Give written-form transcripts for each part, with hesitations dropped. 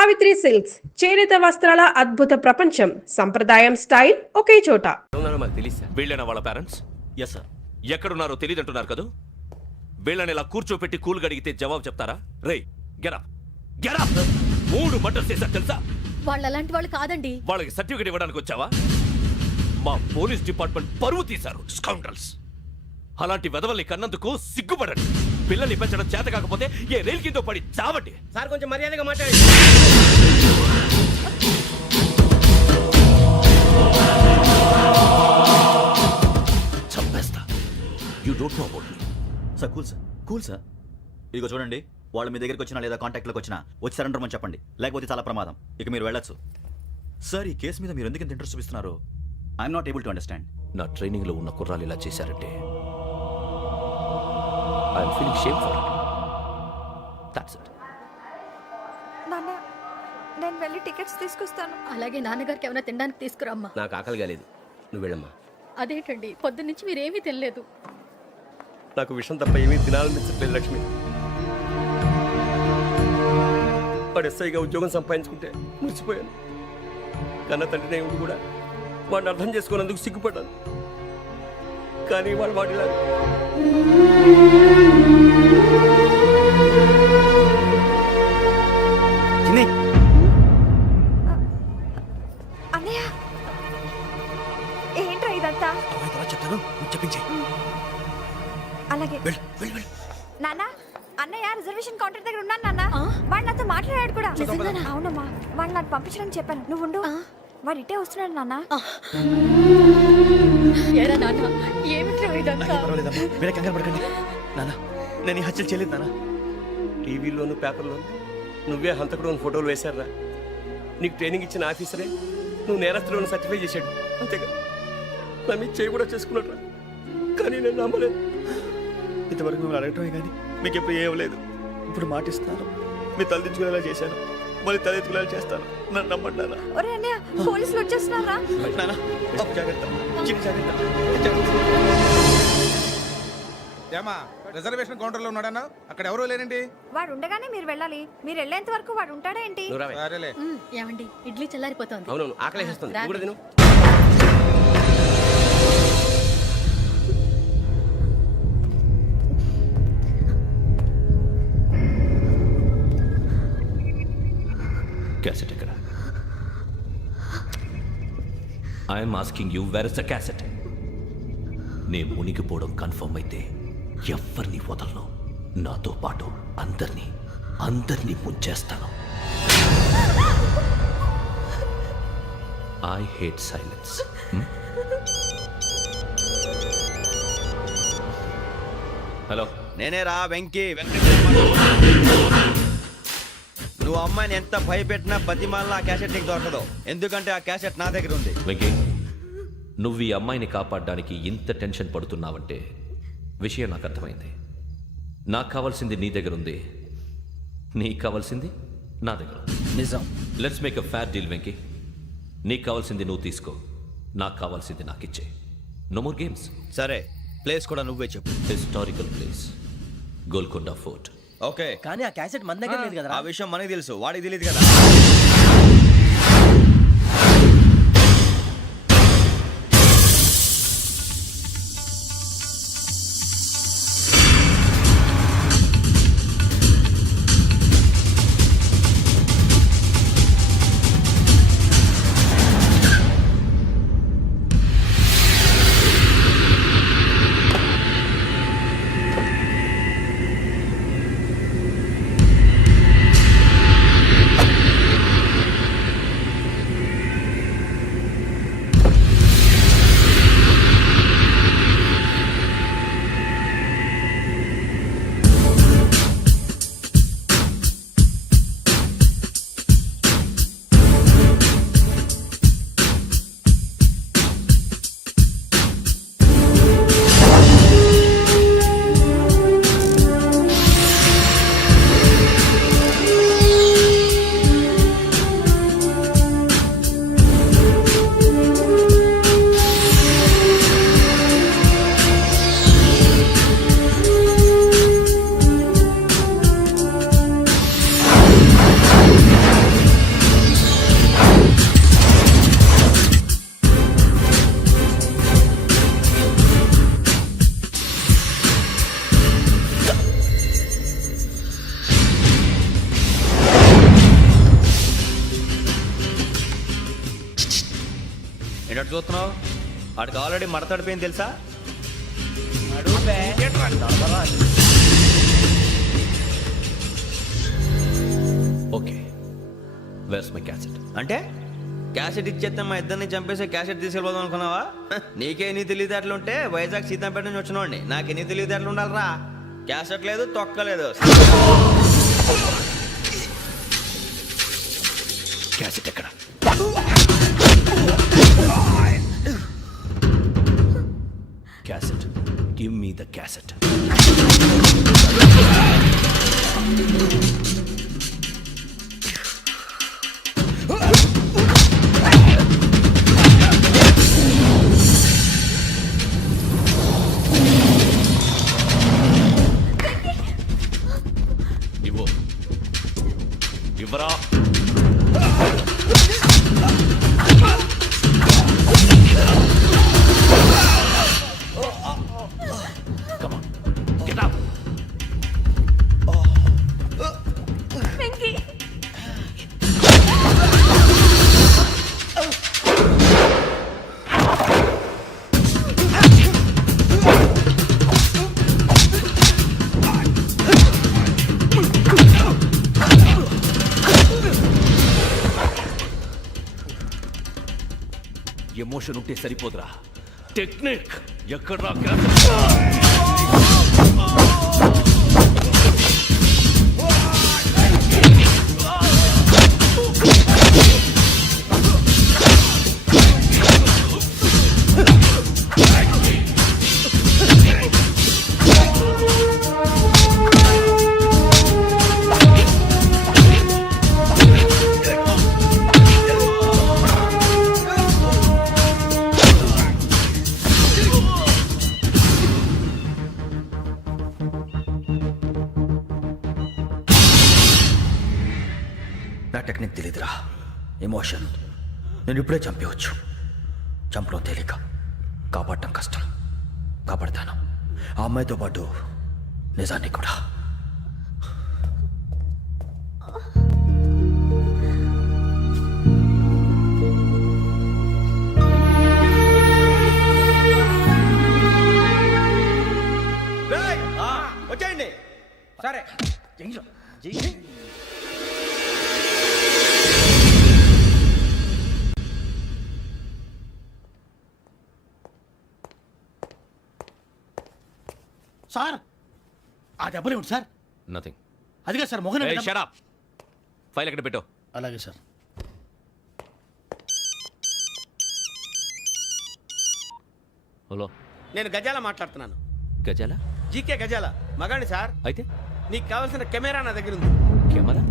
Savitri silks చేనేత వస్త్రాల అద్భుత ప్రపంచం. సంప్రదాయం స్టైల్ ఒకే చోట. వీళ్ళేనా వాళ్ళ పేరెంట్స్? Yes sir. ఎక్కడున్నారో తెలియదంటున్నారు కదా. వీళ్ళని ఇలా కూర్చోపెట్టి కూల్ గడిగితే జవాబు చెప్తారా? రేయ్ గెటప్ గెటప్. 3 మర్డర్స్ చేశారు తెలుసా? వాళ్ళు అలాంటి వాళ్ళు కాదండి. వాళ్ళకి సర్టిఫికేట్ ఇవ్వడానికి వచ్చావా? మా పోలీస్ డిపార్ట్మెంట్ పరువు తీశారు స్కౌండ్రల్స్. అలాంటి వెధవల్ని కన్నందుకు సిగ్గుపడండి. పిల్లల్ని పెంచడం చేత కాకపోతే ఏ రైలు కింద పడి చావండి. సార్ కొంచెం మర్యాదగా మాట్లాడండి. చంపేస్తా. You don't know about me. Sir cool sir. ఇదిగో చూడండి, వాళ్ళు మీ దగ్గరికి వచ్చినా లేదా కాంటాక్ట్లోకి వచ్చినా వచ్చి సరెండర్ అని చెప్పండి, లేకపోతే చాలా ప్రమాదం. ఇక మీరు వెళ్ళొచ్చు. సార్, ఈ కేసు మీద మీరు ఎందుకు ఇంత ఇంట్రెస్ట్ చూపిస్తున్నారు? I'm not able to understand. నా ట్రైనింగ్ లో ఉన్న కుర్రాలు ఇలా చేశారంటే I'm feeling shame for it. That's it. నాన్న, నేను వెళ్ళి టికెట్స్ తీసుకొస్తాను. అలాగే నాన్నగారికి ఏమైనా తినడానికి తీసుకురామ్మా. నాకు ఆకలి కాలేదు, నువ్వు వెళ్ళమ్మా. అదేంటండి, పొద్దున్నుంచి మీరేమీ తినలేదు. నాకు విషయం తప్ప ఏమీ తినాలనిపించట్లేదు లక్ష్మి. వాడు ఎస్ఐగా ఉద్యోగం సంపాదించుకుంటే మురిసిపోయాను. కన్న తండ్రినే ఉండి కూడా వాడిని అర్థం చేసుకున్నందుకు సిగ్గుపడ్డాను. కానీ వాడిలా అన్నయ్య, ఏంట్రా ఇదంతా? చెప్తాను, చెప్పించే. అలాగే నాన్న, అన్నయ్య రిజర్వేషన్ కౌంటర్ దగ్గర ఉన్నాను నాన్న. వాడు నాతో మాట్లాడాడు కూడా. అవునమ్మా, వాడు నాకు పంపించడానికి చెప్పాను. నువ్వు ఉండు, వాడు ఇటే వస్తున్నాడు నాన్న. ఏరా నాన్న, ఏమిట్రా ఇదంతా? మీరే కంగారు పడకండి నాన్న, నేను ఈ హత్యలు చేయలేదు నాన్న. టీవీలోను పేపర్లోను నువ్వే హంతకుడు ఫోటోలు వేశారా? నీకు ట్రైనింగ్ ఇచ్చిన ఆఫీసరే నువ్వు నేరస్తులను సర్టిఫై చేశాడు. అంతేగా, నా మీద చేయి కూడా చేసుకున్నట్రా. కానీ నేను నమ్మలేదు. ఇంతవరకు మిమ్మల్ని అడగటమే కానీ మీకు ఎప్పుడు ఏమలేదు. ఇప్పుడు మాటిస్తాను, మీ తలదించుకునేలా చేశాను, మళ్ళీ తలెత్తుకునేలా చేస్తాను. నన్ను నమ్మండి నాన్న. ఒరే అన్నయ్య, పోలీసులు వచ్చేస్తున్నారా? నాన్న, జాగ్రత్త, చిన్న జాగ్రత్త. ఏమా, రిజర్వేషన్ కౌంటర్ లో ఉన్నాడన్నా? అక్కడ ఎవరూ లేనండి. వాడు ఉండగానే మీరు వెళ్ళాలి. మీరు వెళ్ళేంత వరకు వాడు ఉంటాడా ఏంటి? సరేలే. ఏమండి, ఇడ్లీ చల్లారిపోతుంది. అవునవును, ఆకలేస్తుంది. నువ్వు కూడా తిను. క్యాసెట్ ఎక్కడ? I'm asking you, where is the cassette? నే మునిగిపోవడం కన్ఫర్మ్ అయితే ఎవరిని వదలను. నాతో పాటు అందరినీ ముంచేస్తాను. I hate silence. హలో, నేనేరా వెంకీ. నువ్వు అమ్మాయిని ఎంత భయపెట్టినా బతిమాలినా ఆ క్యాసెట్ నీకు దొరకదు. ఎందుకంటే ఆ క్యాసెట్ నా దగ్గర ఉంది. వెంకీ, నువ్వు ఈ అమ్మాయిని కాపాడడానికి ఇంత టెన్షన్ పడుతున్నావంటే విషయం నాకు అర్థమైంది. నాకు కావాల్సింది నీ దగ్గర ఉంది, నీకు కావాల్సింది నా దగ్గర. నిజం. Let's make a fair deal Venky. నీకు కావాల్సింది నువ్వు తీసుకో, నాకు కావాల్సింది నాకు ఇచ్చే. No more games. సరే, ప్లేస్ కూడా నువ్వే చెప్పు. Historical place, Golconda fort. Okay, కానీ ఆ క్యాసెట్ మన దగ్గర లేదు కదా. ఆ విషయం మనకి తెలుసు, వాడికి తెలియదు కదా. చూస్తున్నావు? వాడికి ఆల్రెడీ మడతడిపోయింది తెలుసా? Okay, where's my cassette? అంటే క్యాసెట్ ఇచ్చేస్తే మా ఇద్దరిని చంపేసి క్యాసెట్ తీసుకెళ్ళిపోదాం అనుకున్నావా? నీకే ఎన్ని తెలివితేటలు ఉంటే వైజాగ్ సీతంపేట నుంచి వచ్చినవాడిని. నాకు ఎన్ని తెలివితేటలు ఉండాలిరా? క్యాసెట్ లేదు, తొక్కలేదు. క్యాసెట్ ఎక్కడ? Cassette, give me the cassette. ఇవ్వు, ఇవ్వరా. Come on, get up. Emotion ఉంటే సరిపోదురా, టెక్నిక్ ఎక్కడ్రా? నా టెక్నిక్ తెలీదురా, ఎమోషన్. నేను ఇప్పుడే చంపేవచ్చు. చంపడం తేలిక, కాపాడటం కష్టం. కాపాడతాను ఆ అమ్మాయితో పాటు నిజాన్ని కూడా. వచ్చేయండి. సరే. సార్ ఆ దెబ్బలేమిటి సార్? నథింగ్. అదిగా సార్ మొహన్ షట్ అప్. ఫైల్ ఎక్కడ పెట్టు? అలాగే సార్. హలో, నేను గజాల మాట్లాడుతున్నాను. గజాల? జీకే గజాల మగాండి సార్. అయితే నీకు కావాల్సిన కెమెరా నా దగ్గర ఉంది. కెమెరా?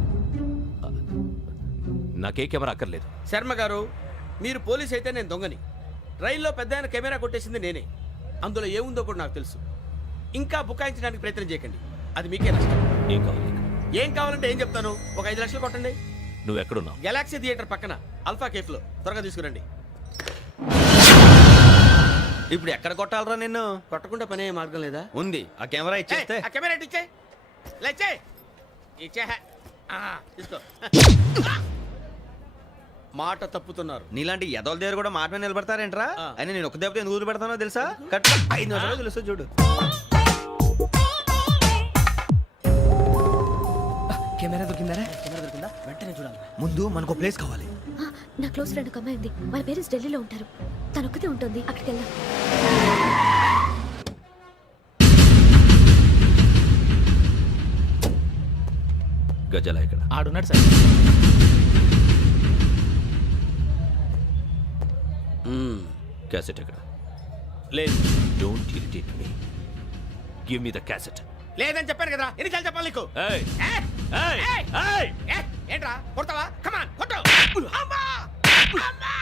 నాకే కెమెరా అక్కర్లేదు. శర్మ గారు, మీరు పోలీస్ అయితే నేను దొంగని. రైల్లో పెద్ద ఆయన కెమెరా కొట్టేసింది నేనే. అందులో ఏముందో కూడా నాకు తెలుసు. ఇంకా బుకాయించడానికి ప్రయత్నం చేయకండి, అది మీకే నష్టం. ఏం కావాలి నీకు? ఏం కావాలంటే ఏం చెప్తాను. ఒక 5 లక్షలు కొట్టండి. నువ్వు ఎక్కడున్నావు? గెలాక్సీ థియేటర్ పక్కన అల్ఫా కేఫ్లో. త్వరగా తీసుకురండి. ఇప్పుడు ఎక్కడ కొట్టాలరా నిన్ను? కొట్టకుండా పనే మార్గం లేదా? ఉంది. ఆ కెమెరా ఇచ్చేస్తే. ఆ కెమెరా ఇచ్చే లేచే ఇచ్చే తీసుకో. మాట తప్పుతున్నారు. నీలాంటి ఎదల దగ్గర కూడా మాట మీద నిలబడతారేంట్రా? ఆ. అయినా నేను ఒక దెబ్బతో ఎందుకు పెడతానో తెలుసా? కరెక్ట్ 5 నిమిషాలు తెలుసు చూడు. కెమెరా దొరికిందా? వెంటనే చూడాలి. ముందు మనకు ప్లేస్ కావాలి. నా క్లోజ్ ఫ్రెండ్ ఒక అమ్మాయి ఉంది. వాళ్ళ పేరెంట్స్ ఢిల్లీలో ఉంటారు. తను ఒక్కతే ఉంటుంది. అక్కడికి వెళ్దాం. గజాల ఎక్కడ? ఆడున్నాడు సార్. క్యాసెట్ ఎక్కడ? లేదు. Don't irritate me. Give me the cassette. లేదని చెప్పాను కదా, ఎన్నిసార్లు చెప్పాలి నీకు? ఏయ్ ఏయ్! ఏయ్ ఏయ్! ఏయ్! ఏ, ఏంట్రా కొడతావా? కమాన్ కొట్టు. అమ్మా! అమ్మా!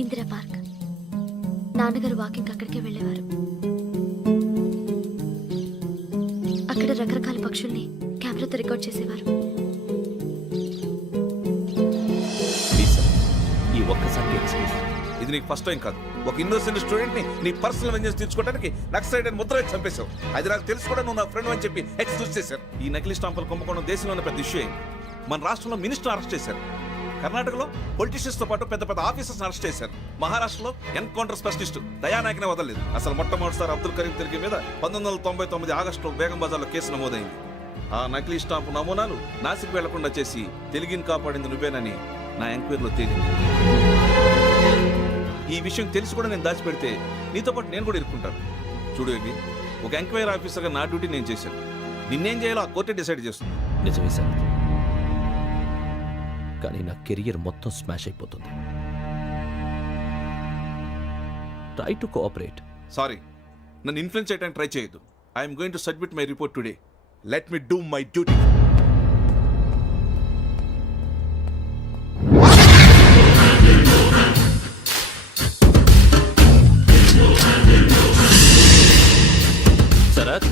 ఇందిరా పార్క్. నాన్నగారు వాకింగ్ అక్కడికే వెళ్ళేవారు. ఇక్కడ రకరకాల పక్షుల్ని కెమెరాతో రికార్డ్ చేసేవారు. ప్లీజ్ సార్, ఈ ఒక్కసారి ఎక్స్క్యూజ్. ఇది నీకు ఫస్ట్ టైం కాదు. ఒక ఇన్నోసెంట్ స్టూడెంట్ ని నీ పర్సనల్ వెంజెన్స్ తీర్చుకోవడానికి నక్సలైట్ అని ముద్ర వేసి చంపేశావు. అది నాకు తెలుసు కూడా నువ్వు నా ఫ్రెండ్ అని చెప్పి ఎక్స్క్యూజ్ చేశారు. ఈ నకిలీ స్టాంపులు కుంభకోణం దేశంలోనే పెద్ద ఇష్యూ అయింది. మన రాష్ట్రంలో మినిస్టర్ అరెస్ట్ చేశారు. కర్ణాటకలో పొలిటీషియన్స్ తో పాటు పెద్ద పెద్ద ఆఫీసర్స్ అరెస్ట్ చేశారు. మహారాష్ట్రలో ఎన్కౌంటర్ స్పెషలిస్ట్ దయానాయకనే వదలలేదు. అసలు మొట్టమొదటిసారి అబ్దుల్ కరీం తిరిగి మీద 1999 ఆగస్టులో బేగం బజార్లో కేసు నమోదైంది. ఆ నకిలీ స్టాంపు నమూనాలు నాసిక్ వెళ్లకుండా చేసి తెలుగుని కాపాడింది నువ్వేనని నా ఎంక్వైరీలో తేలింది. ఈ విషయం తెలిసి కూడా నేను దాచిపెడితే నీతో పాటు నేను కూడా ఇరుక్కుంటాను. చూడు యోగి, ఒక ఎంక్వైరీ ఆఫీసర్గా నా డ్యూటీ నేను చేశాను. నిన్నేం చేయాలో ఆ కోర్టే డిసైడ్ చేస్తుంది. నిజమే సార్, కానీ నా కెరియర్ మొత్తం స్మాష్ అయిపోతుంది. Try to cooperate. సారీ, నన్ను ఇన్ఫ్లుయెన్స్ చేయడానికి ట్రై చేయొద్దు. I'm going to submit my report today. Let me do my duty. Sarath,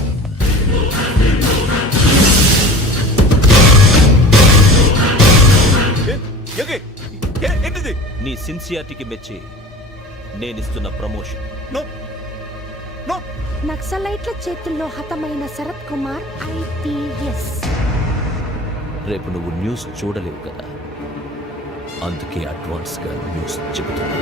ఏంటిది? నీ సిన్సియారిటీకి మెచ్చి నేనిస్తున్న ప్రమోషన్. No no. నక్సలైట్ల చేతుల్లో హతమైన శరత్ కుమార్ IPS. రేపు నువ్వు న్యూస్ చూడలేవు కదా, అందుకే అడ్వాన్స్గా న్యూస్ చెబుతున్నా.